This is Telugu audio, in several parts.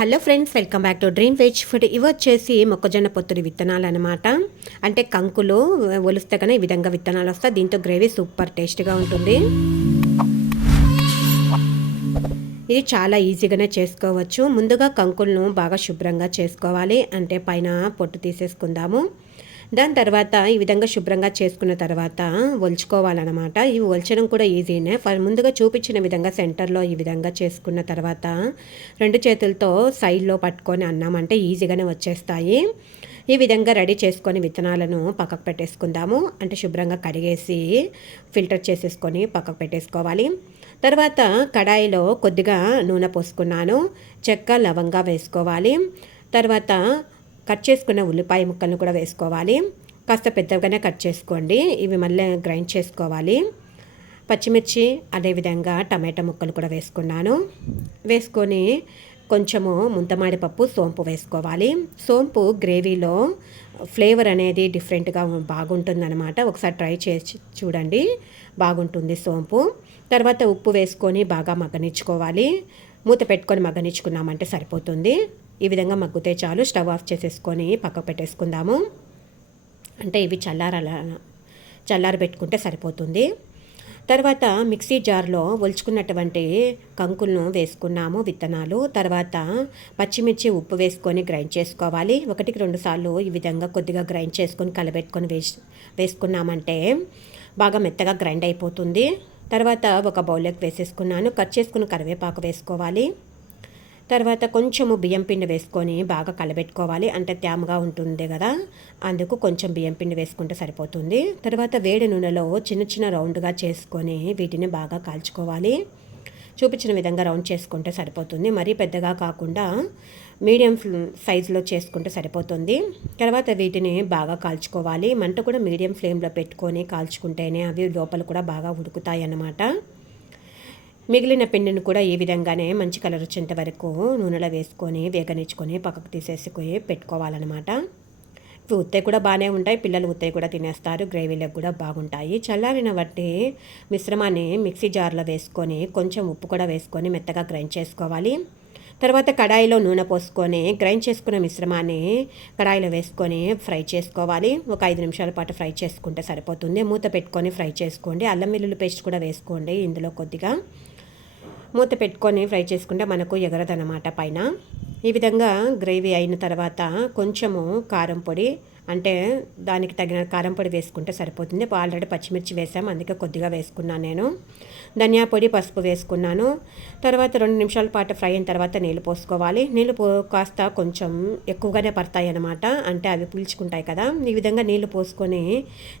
Hello friends, welcome back to dream veg food. ఇవి వచ్చేసి మొక్కజొన్న పొత్తుడి విత్తనాలు అనమాట. అంటే కంకులు ఒలిస్తే కానీ ఈ విధంగా విత్తనాలు వస్తాయి. దీంతో గ్రేవీ సూపర్ టేస్ట్గా ఉంటుంది. ఇది చాలా ఈజీగానే చేసుకోవచ్చు. ముందుగా కంకులను బాగా శుభ్రంగా చేసుకోవాలి. అంటే పైన పొట్టు తీసేసుకుందాము. దాని తర్వాత ఈ విధంగా శుభ్రంగా చేసుకున్న తర్వాత ఒలుచుకోవాలన్నమాట. ఇవి ఒలచడం కూడా ఈజీనే. ముందుగా చూపించిన విధంగా సెంటర్లో ఈ విధంగా చేసుకున్న తర్వాత రెండు చేతులతో సైడ్లో పట్టుకొని అన్నామంటే ఈజీగానే వచ్చేస్తాయి. ఈ విధంగా రెడీ చేసుకొని విత్తనాలను పక్కకు పెట్టేసుకుందాము. అంటే శుభ్రంగా కడిగేసి ఫిల్టర్ చేసేసుకొని పక్కకు పెట్టేసుకోవాలి. తర్వాత కడాయిలో కొద్దిగా నూనె పోసుకున్నాను. చెక్క లవంగా వేసుకోవాలి. తర్వాత కట్ చేసుకున్న ఉల్లిపాయ ముక్కలను కూడా వేసుకోవాలి. కాస్త పెద్దగానే కట్ చేసుకోండి. ఇవి మళ్ళీ గ్రైండ్ చేసుకోవాలి. పచ్చిమిర్చి అదేవిధంగా టమాటా ముక్కలు కూడా వేసుకున్నాను. వేసుకొని కొంచెము ముంతమాడి పప్పు సోంపు వేసుకోవాలి. సోంపు గ్రేవీలో ఫ్లేవర్ అనేది డిఫరెంట్గా బాగుంటుందన్నమాట. ఒకసారి ట్రై చేసి చూడండి, బాగుంటుంది సోంపు. తర్వాత ఉప్పు వేసుకొని బాగా మగ్గనిచ్చుకోవాలి. మూత పెట్టుకొని మగ్గనిచ్చుకున్నామంటే సరిపోతుంది. ఈ విధంగా మగ్గితే చాలు. స్టవ్ ఆఫ్ చేసేసుకొని పక్కకు పెట్టేసుకుందాము. అంటే ఇవి చల్లారి పెట్టుకుంటే సరిపోతుంది. తర్వాత మిక్సీ జార్లో ఒలుచుకున్నటువంటి కంకులను వేసుకున్నాము, విత్తనాలు. తర్వాత పచ్చిమిర్చి ఉప్పు వేసుకొని గ్రైండ్ చేసుకోవాలి. 1-2 సార్లు ఈ విధంగా కొద్దిగా గ్రైండ్ చేసుకొని కలబెట్టుకొని వేసుకున్నామంటే బాగా మెత్తగా గ్రైండ్ అయిపోతుంది. తర్వాత ఒక బౌల్లోకి వేసేసుకున్నాను. కట్ చేసుకుని కరివేపాకు వేసుకోవాలి. తర్వాత కొంచెము బియ్యం పిండి వేసుకొని బాగా కలబెట్టుకోవాలి. అంటే తేమగా ఉంటుంది కదా, అందుకు కొంచెం బియ్యం పిండి వేసుకుంటే సరిపోతుంది. తర్వాత వేడి నూనెలో చిన్న చిన్న రౌండ్గా చేసుకొని వీటిని బాగా కాల్చుకోవాలి. చూపించిన విధంగా రౌండ్ చేసుకుంటే సరిపోతుంది. మరీ పెద్దగా కాకుండా మీడియం సైజులో చేసుకుంటే సరిపోతుంది. తర్వాత వీటిని బాగా కాల్చుకోవాలి. మంట కూడా మీడియం ఫ్లేమ్లో పెట్టుకొని కాల్చుకుంటేనే అవి లోపల కూడా బాగా ఉడుకుతాయి అన్నమాట. మిగిలిన పిండిని కూడా ఈ విధంగానే మంచి కలర్ వచ్చేంత వరకు నూనెలో వేసుకొని వేగనిచ్చుకొని పక్కకు తీసేసుకొని పెట్టుకోవాలన్నమాట. ఇవి ఉత్తయి కూడా బాగానే ఉంటాయి. పిల్లలు ఉత్తయి కూడా తినేస్తారు. గ్రేవీలకు కూడా బాగుంటాయి. చల్లారిన వట్టి మిశ్రమాన్ని మిక్సీ జార్లో వేసుకొని కొంచెం ఉప్పు కూడా వేసుకొని మెత్తగా గ్రైండ్ చేసుకోవాలి. తర్వాత కడాయిలో నూనె పోసుకొని గ్రైండ్ చేసుకున్న మిశ్రమాన్ని కడాయిలో వేసుకొని ఫ్రై చేసుకోవాలి. ఒక 5 నిమిషాల పాటు ఫ్రై చేసుకుంటే సరిపోతుంది. మూత పెట్టుకొని ఫ్రై చేసుకోండి. అల్లం వెల్లుల్లి పేస్ట్ కూడా వేసుకోండి ఇందులో కొద్దిగా. మూత పెట్టుకొని ఫ్రై చేసుకుంటే మనకు ఎగరదనమాట పైన. ఈ విధంగా గ్రేవీ అయిన తర్వాత కొంచెము కారం పొడి, అంటే దానికి తగిన కారం పొడి వేసుకుంటే సరిపోతుంది. ఆల్రెడీ పచ్చిమిర్చి వేసాము, అందుకే కొద్దిగా వేసుకున్నాను నేను. ధనియా పొడి, పసుపు వేసుకున్నాను. తర్వాత 2 నిమిషాల పాటు ఫ్రై అయిన తర్వాత నీళ్ళు పోసుకోవాలి. నీళ్ళు కాస్త కొంచెం ఎక్కువగానే పడతాయి అన్నమాట. అంటే అవి పీల్చుకుంటాయి కదా. ఈ విధంగా నీళ్ళు పోసుకొని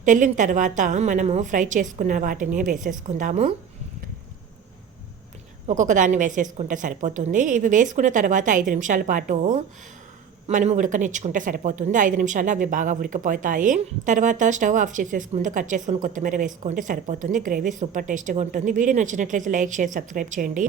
తెల్లిన తర్వాత మనము ఫ్రై చేసుకున్న వాటిని వేసేసుకుందాము. ఒక్కొక్క దాన్ని వేసేసుకుంటే సరిపోతుంది. ఇవి వేసుకున్న తర్వాత 5 నిమిషాల పాటు మనము ఉడకనిచ్చుకుంటే సరిపోతుంది. 5 నిమిషాలు అవి బాగా ఉడికిపోతాయి. తర్వాత స్టవ్ ఆఫ్ చేసేసుకు ముందు కట్ చేసుకుని కొత్తిమీర వేసుకుంటే సరిపోతుంది. గ్రేవీ సూపర్ టేస్ట్గా ఉంటుంది. వీడియో నచ్చినట్లయితే లైక్, షేర్, సబ్స్క్రైబ్ చేయండి.